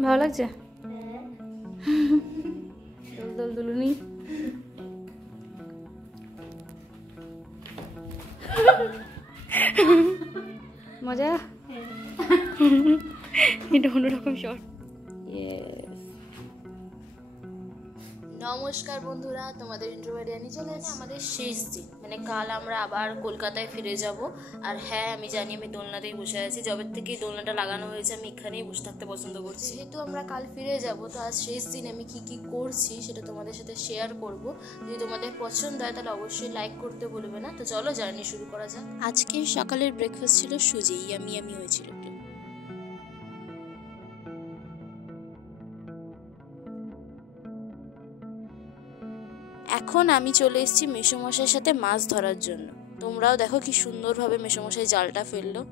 ভালো লাগছে? দোল দুলুনি মজা। এটা অন্যরকম শট। নমস্কার বন্ধুরা, তোমাদের ইন্ট্রোভার্টিয়ানি চলে এসেছে আমাদের শেষ দিন, মানে কাল আমরা আবার কলকাতায় ফিরে যাব। আর হ্যাঁ, আমি জানি আমি দোলনাতেই বসে আছি, যবে থেকে দোলনাটা লাগানো হয়েছে আমি এখানেই বসে থাকতে পছন্দ করছি। যেহেতু আমরা কাল ফিরে যাব, তো আজ শেষ দিন আমি কি কি করছি সেটা তোমাদের সাথে শেয়ার করব। যদি তোমাদের পছন্দ হয় তাহলে অবশ্যই লাইক করতে ভুলবে না। তো চলো জার্নি শুরু করা যাক। আজকে সকালের ব্রেকফাস্ট ছিল সুজি, ইয়ামি হয়েছিল। এখন আমি চলে এসেছি মেসোমশাইয়ের সাথে মাছ ধরার জন্য। তোমরাও দেখো কি সুন্দরভাবে মেসোমশাই জালটা ফেললো।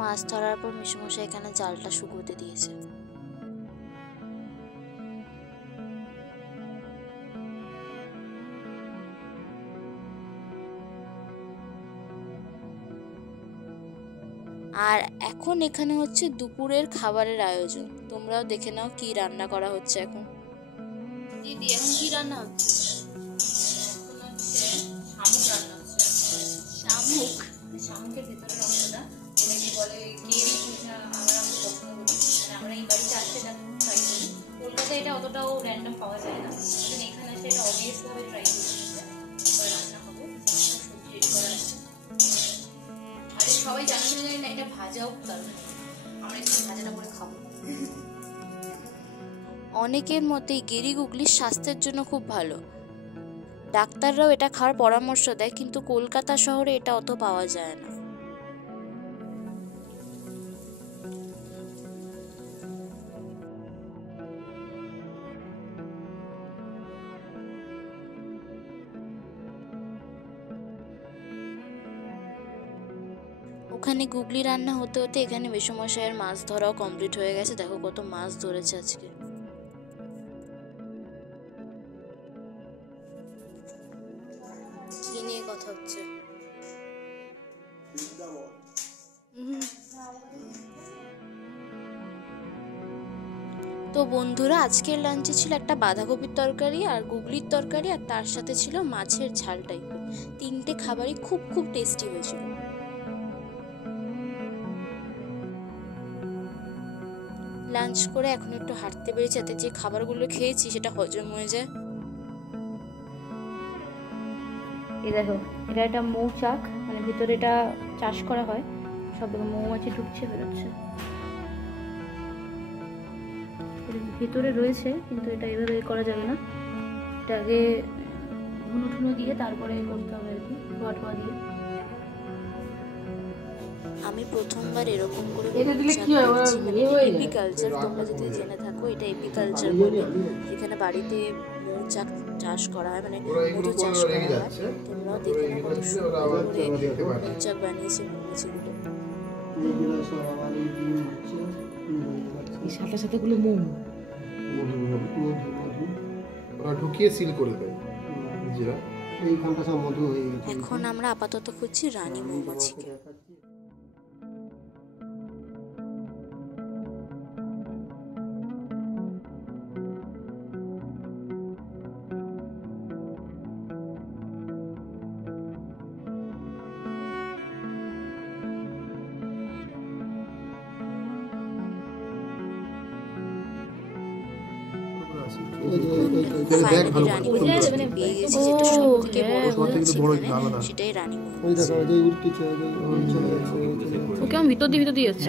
মাছ ধরার পর মেসোমশাই এখানে জালটা শুকোতে দিয়েছে। আর এখন এখানে হচ্ছে দুপুরের খাবারের আয়োজন। তোমরাও দেখে নাও কি রান্না করা হচ্ছে এখন। দিদি, এখন কি রান্না হচ্ছে? শামুক রান্না হচ্ছে। শামুক? শামুকের ভেতরের অংশটা অনেকে বলে কেরি পিঠা, আমরা পছন্দ করি। আমরা এই বাড়িতে আসতে ট্রাই করি। কলকাতায় এটা অতটাও র্যান্ডম পাওয়া যায় না, এখানে আসলে এটা অবভিয়াসভাবে ট্রাই করে রান্না হবে। সবজি রেডি করা আছে। আরে সবাই জানি না এটা ভাজাও, কারণ আমরা একটু ভাজাটা করে খাবো। অনেকের মতে গেরি গুগলি স্বাস্থ্যের জন্য খুব ভালো। ডাক্তাররাও এটা খাওয়ার পরামর্শ দেয়, কিন্তু কলকাতা শহরে এটা অত পাওয়া যায় না। ওখানে গুগলি রান্না হতে হতে এখানে মেসোমশাইয়ের মাছ ধরাও কমপ্লিট হয়ে গেছে। দেখো কত মাছ ধরেছে আজকে। কি নিয়ে কথা হচ্ছে? তো বন্ধুরা, আজকের লাঞ্চে ছিল একটা বাঁধাকপির তরকারি আর গুগলির তরকারি, আর তার সাথে ছিল মাছের ঝাল টাইপের। তিনটে খাবারই খুব খুব টেস্টি হয়েছিল। লাঞ্চ করে এখন একটু হাঁটতে বেরিয়েছি, যাতে যে খাবারগুলো খেয়েছি সেটা হজম হয়ে যায়। এই দেখো, এটা একটা মৌচাক, মানে ভিতরে এটা চাষ করা হয়। সব দেখো মৌমাছি ঢুকছে বেরোচ্ছে। ভিতরে রয়েছে, কিন্তু এটা এভাবে করা যাবে না। এটা আগে ধুনো ঠুনো দিয়ে তারপরে করতে হবে আর কি, ধোয়া ঠোয়া দিয়ে। আমি প্রথমবার এরকম করে এপিকালচার, তোমরা যদি জেনে থাকো এটা এপিকালচার বলে, যেখানে বাড়িতে মৌচাক চাষ করা হয়, মানে মধু চাষ করা হয়। তোমরাও দেখে নাও কত সুন্দর করে মৌচাক বানিয়েছে মৌমাছিগুলো। সাথে সাথে গুলো মোম ঢুকিয়ে সিল করে দেয় নিজেরা। এইখানটা সব মধু হয়ে গেছে। এখন আমরা আপাতত খুঁজছি রানী মৌমাছিকে। ওকে আমি ভিতর দিয়ে যাচ্ছে।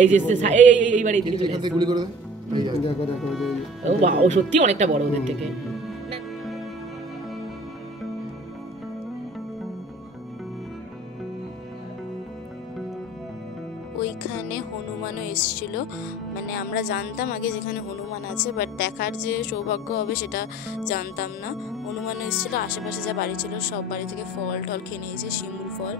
এই যে এইবার এই দিকে চলে আসছে। ও সত্যি অনেকটা বড় ওদের থেকে। এসেছিলো, মানে আমরা জানতাম আগে যেখানে হনুমান আছে, বাট দেখার যে সৌভাগ্য হবে সেটা জানতাম না। হনুমান এসেছিলো, আশেপাশে যা বাড়ি ছিল সব বাড়ি থেকে ফল টল খেয়ে নিয়েছে, শিমুল ফল।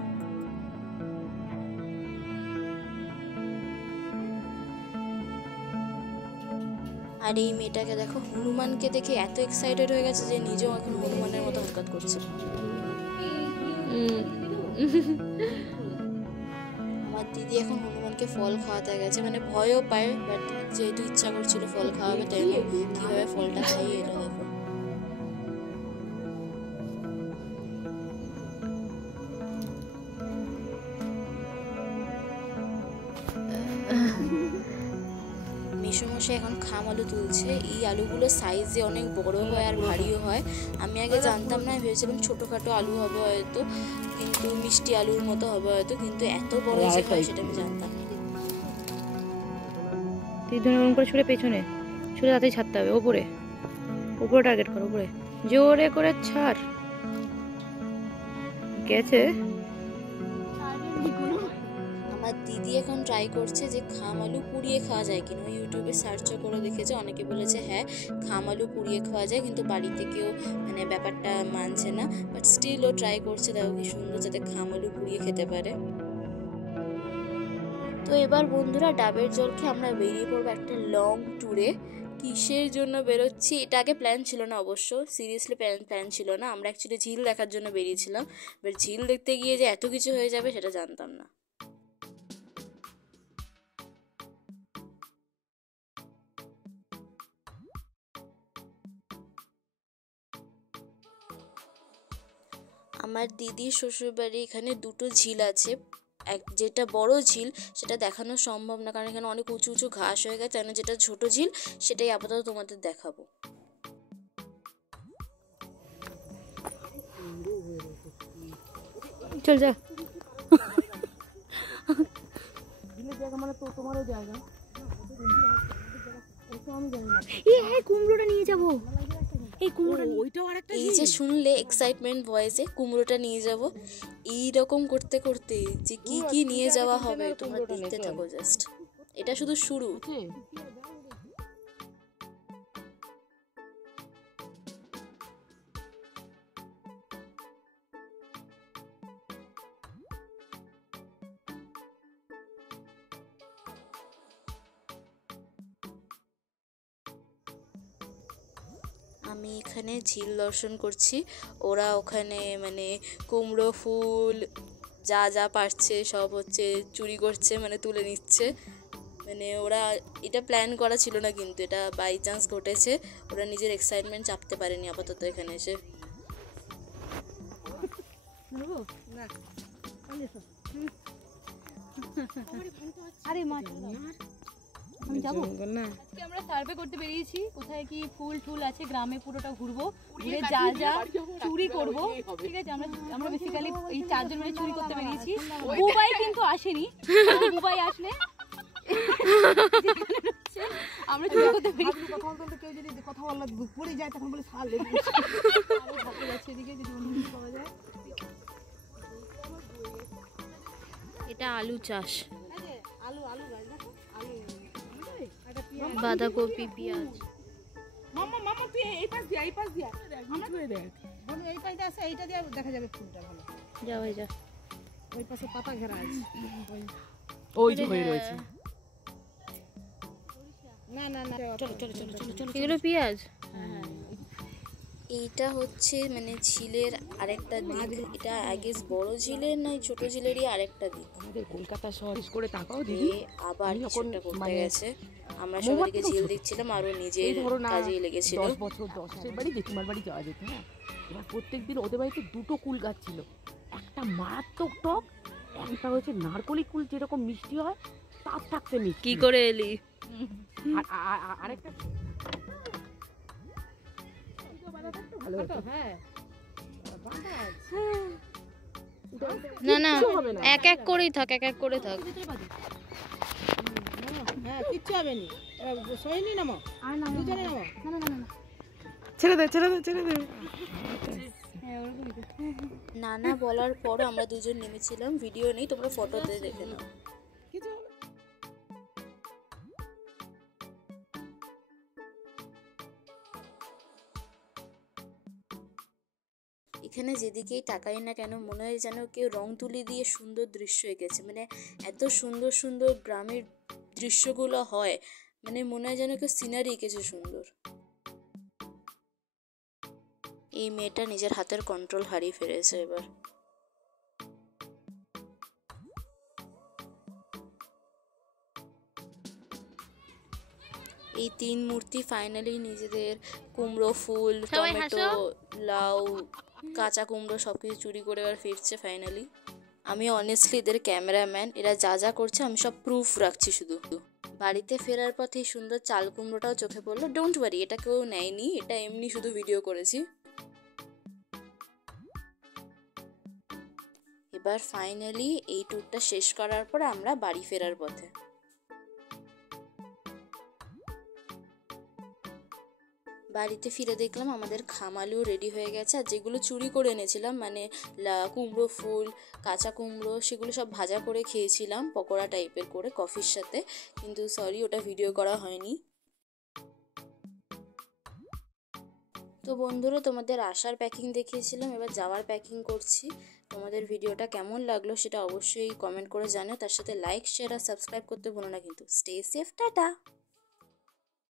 আর এই মেয়েটাকে দেখো, হনুমানকে দেখে এত এক্সাইটেড হয়ে গেছে যে নিজেও এখন হনুমানের মতো হরকত করছে। আমার দিদি এখন হনুমানকে ফল খাওয়াতে গেছে, মানে ভয়ও পায়, বাট যেহেতু ইচ্ছা করছিল ফল খাওয়াবে তাই কিভাবে ফলটা খাইয়ে এলো দেখো। মেসোমশাই এখন খাম আলু তুলছে। এই আলুগুলো সাইজে অনেক বড় হয় আর ভারীও হয়। আমি আগে জানতাম না, ভেবেছিলাম ছোটোখাটো আলু হবে হয়তো, কিন্তু মিষ্টি আলুর মতো হবে হয়তো, কিন্তু এত বড় যে হয় সেটা আমি জানতাম না। তীর ধনুক করে ছুঁড়ে পেছনে ছুঁড়ে তাতেই ছাড়তে হবে, ওপরে উপরে টার্গেট করো, উপরে জোরে করে ছাড়। গেছে। আমার দিদি এখন ট্রাই করছে যে খাম আলু পুড়িয়ে খাওয়া যায় কিনা। ইউটিউবে সার্চও করে দেখেছে, অনেকে বলেছে হ্যাঁ খাম আলু পুড়িয়ে খাওয়া যায়, কিন্তু বাড়িতে কেউ মানে ব্যাপারটা মানছে না, বাট স্টিল ও ট্রাই করছে। দেখো কি সুন্দর, যাতে খাম আলু পুড়িয়ে খেতে পারে। তো এবার বন্ধুরা ডাবের জল খেয়ে আমরা বেরিয়ে পড়বো একটা লং ট্যুরে। কিসের জন্য বেরোচ্ছি এটা আগে প্ল্যান ছিল না, অবশ্য সিরিয়াসলি প্ল্যান ছিল না। আমরা অ্যাকচুয়ালি ঝিল দেখার জন্য বেরিয়েছিলাম, বাট ঝিল দেখতে গিয়ে যে এত কিছু হয়ে যাবে সেটা জানতাম না। আমার দিদির শ্বশুরবাড়ি এখানে দুটো ঝিল আছে। যেটা বড় ঝিল সেটা দেখানো সম্ভব না, কারণ এখানে অনেক উঁচু উঁচু ঘাস হয়ে গেছে। যেটা ছোট ঝিল সেটাই আপাতত তোমাদের দেখাবো। চল যা। কুমড়োটা নিয়ে যাবো। এই যে শুনলে এক্সাইটমেন্ট ভয়েসে কুমড়োটা নিয়ে যাব, এইরকম করতে করতে যে কি কি নিয়ে যাওয়া হবে তোমরা দেখতে থাকো জাস্ট। এটা শুধু শুরু। আমি এখানে ঝিল দর্শন করছি, ওরা ওখানে মানে কুমড়ো ফুল যা যা পারছে সব হচ্ছে চুরি করছে, মানে তুলে নিচ্ছে। মানে ওরা এটা প্ল্যান করা ছিল না, কিন্তু এটা বাই চান্স ঘটেছে। ওরা নিজের এক্সাইটমেন্ট চাপতে পারেনি আপাতত এখানে এসে। আরে মাছ আমি যাবো না। আজকে আমরা সার্ভে করতে বেরিয়েছি, কোথায় কি ফুল টুল আছে গ্রামে পুরোটা ঘুরবো, ঘুরে যা যা চুরি করব। ঠিক আছে, আমরা বেসিক্যালি এই 4 জন মিলে চুরি করতে বেরিয়েছি। বুবাই কিন্তু আসেনি, বুবাই আসলে আমরা চুরি করতে বেরিয়েছি। কথা বলতে কেউ যদি কথা বললে পড়ে যায় তখন বলে সাল লেগে যাচ্ছে এদিকে, যদি অন্য কিছু পাওয়া যায়। এটা আলু চাষ, আলু আলু গাছ দেখো, আলু বাঁধাকপি পেঁয়াজ। মামা মামা তুই এই পাশ দিয়া আমরা তুই দেখ বন্ধু, এই পাশে আছে, এইটা দিয়ে দেখা যাবে ফুলটা ভালো। যা হয়ে যা, ওই পাশে পাতা ঘেরা আছে, ওই যে হয়ে রয়েছে। না না না চলো চলো চলো চলো চলো, এগুলো পেঁয়াজ। এইটা হচ্ছে মানে ঝিলের আরেকটা দিক। এটা আগে বড় ঝিলের না ছোট ঝিলেরই আরেকটা দিক। আমাদের কলকাতা শহর করে তাকাও দিদি, আবার কিছুটা করতে গেছে। আমরা সবাইকে ঝিল দেখছিলাম আর ও নিজের কাজেই লেগেছিল। 10 বছর 10 বাড়ি জেঠিমার বাড়ি যাওয়া যেত না। এবার প্রত্যেকদিন ওদের বাড়িতে দুটো কুল গাছ ছিল, একটা মারাত্মক টক, একটা হচ্ছে নারকলি কুল যেরকম মিষ্টি হয় তার থাকতে মিষ্টি। কি করে এলি? আর আরেকটা ভালো হতো। হ্যাঁ না না এক এক করেই থাক, এক এক করে থাক। হ্যাঁ কিচ্ছু হবে না, সইনি নামো আর নামো, দুজনে নামো। না না না ছেড়ে দে ছেড়ে দে ছেড়ে দে। নানা বলার পর আমরা দুজন নেমেছিলাম, ভিডিও নেই, তোমরা ফটোতে দেখে নাও। এখানে যেদিকেই তাকাই না কেন মনে হয় যেন কেউ রং তুলি দিয়ে সুন্দর দৃশ্য এঁকেছে। মানে এত সুন্দর সুন্দর গ্রামের দৃশ্যগুলো হয়, মানে মনে হয় যেন কেউ সিনারি এঁকেছে সুন্দর। এই মেয়েটা নিজের হাতের কন্ট্রোল হারিয়ে ফেলেছে এবার। এই 3 মূর্তি ফাইনালি নিজেদের কুমড়ো ফুল, টমেটো, লাউ, কাঁচা কুমড়ো সবকিছু চুরি করে এবার ফিরছে ফাইনালি। আমি অনেস্টলি এদের ক্যামেরাম্যান, এরা যা যা করছে আমি সব প্রুফ রাখছি শুধু। বাড়িতে ফেরার পথে এই সুন্দর চাল কুমড়োটাও চোখে পড়লো। ডোন্ট ওয়ারি, এটা কেউ নেয়নি, এটা এমনি শুধু ভিডিও করেছি। এবার ফাইনালি এই ট্যুরটা শেষ করার পর আমরা বাড়ি ফেরার পথে। বাড়িতে ফিরে দেখলাম আমাদের খামালু রেডি হয়ে গেছে, আর যেগুলো চুরি করে এনেছিলাম মানে কুমড়ো ফুল, কাঁচা কুমড়ো, সেগুলো সব ভাজা করে খেয়েছিলাম পকোড়া টাইপের করে কফির সাথে, কিন্তু সরি ওটা ভিডিও করা হয়নি। তো বন্ধুরা, তোমাদের আসার প্যাকিং দেখিয়েছিলাম, এবার যাওয়ার প্যাকিং করছি। তোমাদের ভিডিওটা কেমন লাগলো সেটা অবশ্যই কমেন্ট করে জানিও, তার সাথে লাইক, শেয়ার আর সাবস্ক্রাইব করতে ভুলো না কিন্তু। Stay safe, tata.